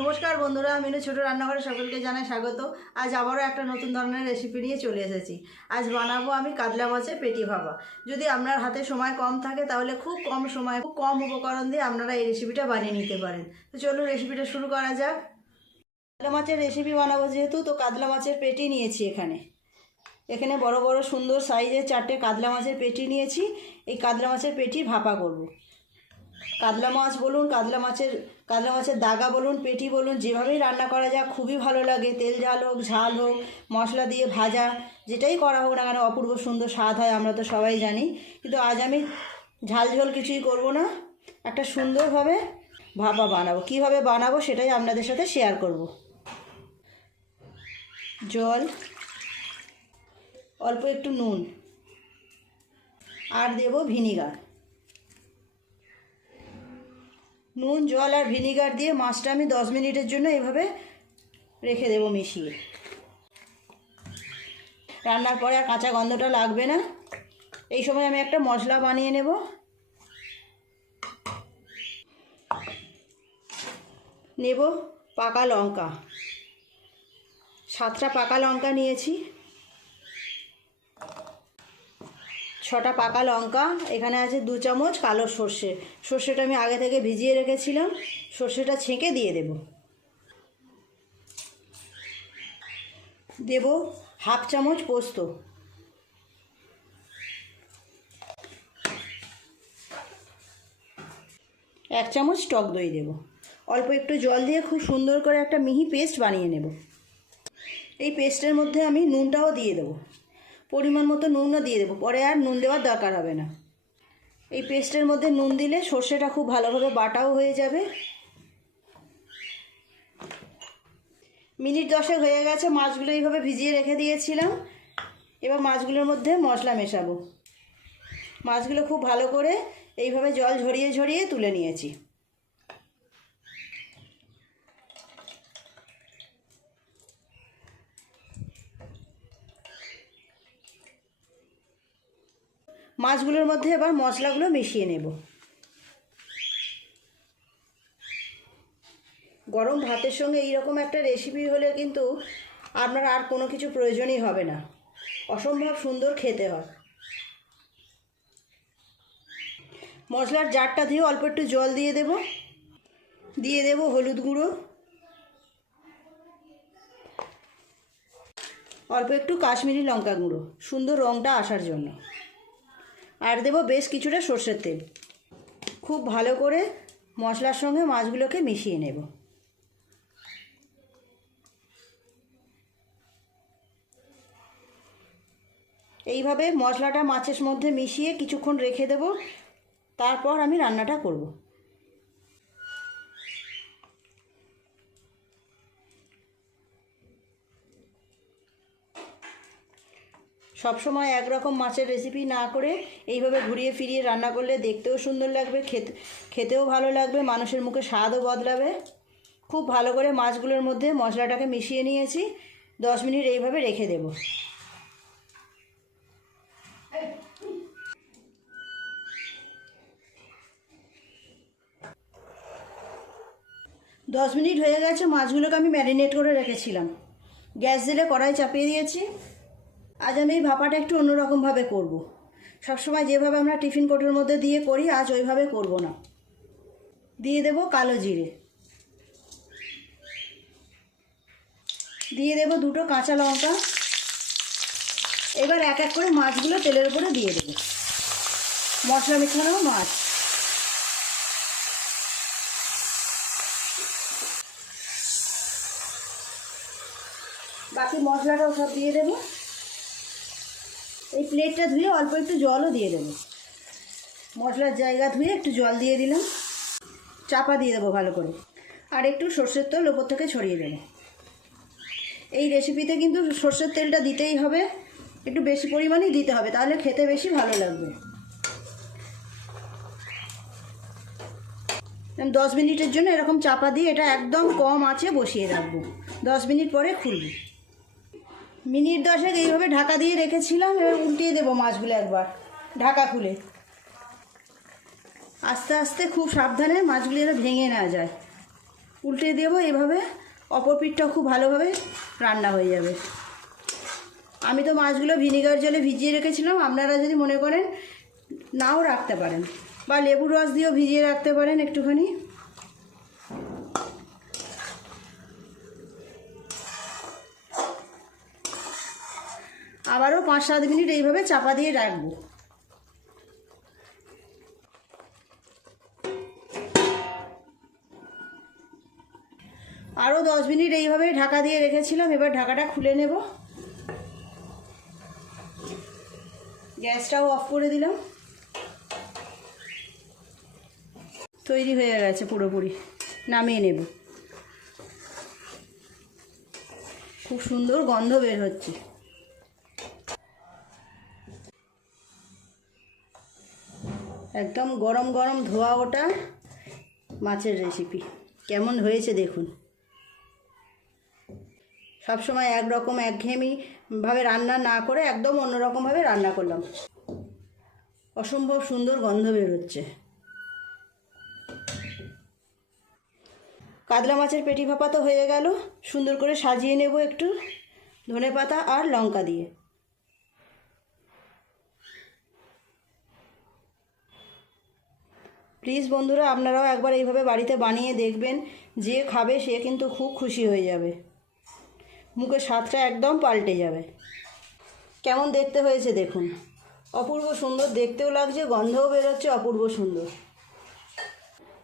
নমস্কার বন্ধুরা, মিনু ছোট রান্নাঘরে সকলকে জানাই স্বাগত। আজ আবারও একটা নতুন ধরনের রেসিপি নিয়ে চলে এসেছি। আজ বানাবো আমি কাতলা মাছের পেটি ভাপা। যদি আপনার হাতে সময় কম থাকে তাহলে খুব কম সময় খুব কম উপকরণ দিয়ে আপনারা এই রেসিপিটা বানিয়ে নিতে পারেন। তো চলুন রেসিপিটা শুরু করা যাক। কাতলা মাছের রেসিপি বানাবো যেহেতু, তো কাতলা মাছের পেটি নিয়েছি। এখানে বড় বড় সুন্দর সাইজের 4টে কাতলা মাছের পেটি নিয়েছি। এই কাতলা মাছের পেটি ভাপা করব। কাতলা মাছ বলুন, কাতলা মাছের দাগা বলুন, পেটি বলুন, যেভাবেই রান্না করা যায় খুবই ভালো লাগে। তেল ঝাল হোক, মশলা দিয়ে ভাজা, যেটাই করা হোক না কেন অপূর্ব সুন্দর স্বাদ হয়, আমরা তো সবাই জানি। কিন্তু আজ আমি ঝাল কিছুই করব না, একটা সুন্দরভাবে ভাপা বানাবো। কীভাবে বানাবো সেটাই আপনাদের সাথে শেয়ার করব। জল, অল্প একটু নুন, আর দেব ভিনিগার। নুন, জল আর ভিনিগার দিয়ে মাছটা আমি 10 মিনিটের জন্য এভাবে রেখে দেব মিশিয়ে। রান্নার পরে আর কাঁচা গন্ধটা লাগবে না। এই সময় আমি একটা মশলা বানিয়ে নেব। পাকা লঙ্কা, 7টা পাকা লঙ্কা নিয়েছি। 6টা পাকা লঙ্কা। এখানে আছে 2 চামচ কালো সর্ষে। সর্ষেটা আমি আগে থেকে ভিজিয়ে রেখেছিলাম। সর্ষেটা ছেঁকে দিয়ে দেব 1/2 চামচ পোস্ত, 1 চামচ টক দই দেব। অল্প একটু জল দিয়ে খুব সুন্দর করে একটা মিহি পেস্ট বানিয়ে নেব। এই পেস্টের মধ্যে আমি নুনটাও দিয়ে দেবো, পরিমাণ মতো নুনও দিয়ে দেবো, পরে আর নুন দেওয়ার দরকার হবে না। এই পেস্টের মধ্যে নুন দিলে সর্ষেটা খুব ভালোভাবে বাটাও হয়ে যাবে। মিনিট 10 হয়ে গেছে। মাছগুলো এইভাবে ভিজিয়ে রেখে দিয়েছিলাম। এবার মাছগুলোর মধ্যে মশলা মেশাবো। মাছগুলো খুব ভালো করে এইভাবে জল ঝরিয়ে তুলে নিয়েছি। মাছগুলোর মধ্যে এবার মশলাগুলো মিশিয়ে নেব। গরম ভাতের সঙ্গে এইরকম একটা রেসিপি হলে কিন্তু আপনার আর কোনো কিছু প্রয়োজনই হবে না। অসম্ভব সুন্দর খেতে হয়। মশলার জারটা দিয়ে অল্প একটু জল দিয়ে দেব হলুদ গুঁড়ো, অল্প একটু কাশ্মীরি লঙ্কা গুঁড়ো সুন্দর রঙটা আসার জন্য, আর দেব বেশ কিছুটা সর্ষের তেল। খুব ভালো করে মশলার সঙ্গে মাছগুলোকে মিশিয়ে নেব। এইভাবে মশলাটা মাছের মধ্যে মিশিয়ে কিছুক্ষণ রেখে দেব। তারপর আমি রান্নাটা করব। সবসময় একরকম মাছের রেসিপি না করে এইভাবে ঘুরিয়ে ফিরিয়ে রান্না করলে দেখতেও সুন্দর লাগবে, খেতেও ভালো লাগবে, মানুষের মুখে স্বাদও বদলাবে। খুব ভালো করে মাছগুলোর মধ্যে মশলাটাকে মিশিয়ে নিয়েছি। 10 মিনিট এইভাবে রেখে দেব। 10 মিনিট হয়ে গেছে। মাছগুলোকে আমি ম্যারিনেট করে রেখেছিলাম। গ্যাস জেলে কড়াই চাপিয়ে দিয়েছি। আজ আমি এই ভাপাটা একটু অন্যরকমভাবে করব। সবসময় যেভাবে আমরা টিফিন কোটোর মধ্যে দিয়ে করি, আজ ওইভাবে করব না। দিয়ে দেব কালো জিরে, দিয়ে দেব 2টো কাঁচা লঙ্কা। এবার এক এক করে মাছগুলো তেলের উপরে দিয়ে দেব। মশলা মেশানো মাছ, বাকি মশলাটাও সব দিয়ে দেব। এই প্লেটটা ধুয়ে অল্প একটু জলও দিয়ে দেব। মশলার জায়গা ধুয়ে একটু জল দিয়ে দিলাম। চাপা দিয়ে দেবো ভালো করে, আর একটু সর্ষের তেল ওপর থেকে ছড়িয়ে দেবো। এই রেসিপিতে কিন্তু সর্ষের তেলটা দিতেই হবে, একটু বেশি পরিমাণেই দিতে হবে, তাহলে খেতে বেশি ভালো লাগবে। 10 মিনিটের জন্য এরকম চাপা দিয়ে এটা একদম কম আঁচে বসিয়ে রাখবো। 10 মিনিট পরে খুলব। মিনিট 10 এইভাবে ঢাকা দিয়ে রেখেছিলাম। এবার উল্টিয়ে দেবো মাছগুলো একবার ঢাকা খুলে। আস্তে আস্তে খুব সাবধানে মাছগুলো যেন ভেঙে না যায়। উল্টে দেবো, এভাবে অপর পিঠটাও খুব ভালোভাবে রান্না হয়ে যাবে। আমি তো মাছগুলো ভিনিগার জলে ভিজিয়ে রেখেছিলাম, আপনারা যদি মনে করেন নাও রাখতে পারেন, বা লেবুর রস দিয়েও ভিজিয়ে রাখতে পারেন একটুখানি। আবারও 5-7 মিনিট এইভাবে চাপা দিয়ে রাখবো। আরও 10 মিনিট এইভাবে ঢাকা দিয়ে রেখেছিলাম। এবার ঢাকাটা খুলে নেব। গ্যাসটাও অফ করে দিলাম। তৈরি হয়ে গেছে পুরোপুরি, নামিয়ে নেব। খুব সুন্দর গন্ধ বের হচ্ছে। একদম গরম গরম ধোয়া ওটা মাছের রেসিপি। কেমন হয়েছে দেখুন। সবসময় একরকম একঘেয়েমিভাবে রান্না না করে একদম অন্যরকমভাবে রান্না করলাম। অসম্ভব সুন্দর গন্ধ বের হচ্ছে। কাতলা মাছের পেটি ভাপা তো হয়ে গেল। সুন্দর করে সাজিয়ে নেব একটু ধনেপাতা আর লঙ্কা দিয়ে। প্লিজ বন্ধুরা, আপনারাও একবার এইভাবে বাড়িতে বানিয়ে দেখবেন। যে খাবে সে কিন্তু খুব খুশি হয়ে যাবে, মুখের স্বাদটা একদম পাল্টে যাবে। কেমন দেখতে হয়েছে দেখুন, অপূর্ব সুন্দর দেখতেও লাগছে, গন্ধও বেরোচ্ছে অপূর্ব সুন্দর।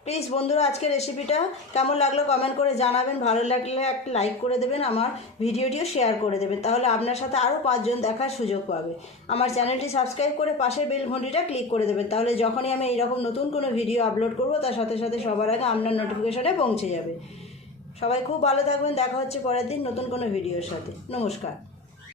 প্লিজ বন্ধুরা, আজকের রেসিপিটা কেমন লাগলো কমেন্ট করে জানাবেন। ভালো লাগলে একটা লাইক করে দেবেন, আমার ভিডিওটিও শেয়ার করে দেবেন, তাহলে আপনার সাথে আরও 5 জন দেখার সুযোগ পাবে। আমার চ্যানেলটি সাবস্ক্রাইব করে পাশের বেল ঘন্টিটা ক্লিক করে দেবেন, তাহলে যখনই আমি এইরকম নতুন কোনো ভিডিও আপলোড করব তার সাথে সাথে সবার আগে আপনার নোটিফিকেশনে পৌঁছে যাবে। সবাই খুব ভালো থাকবেন। দেখা হচ্ছে পরের দিন নতুন কোনো ভিডিওর সাথে। নমস্কার।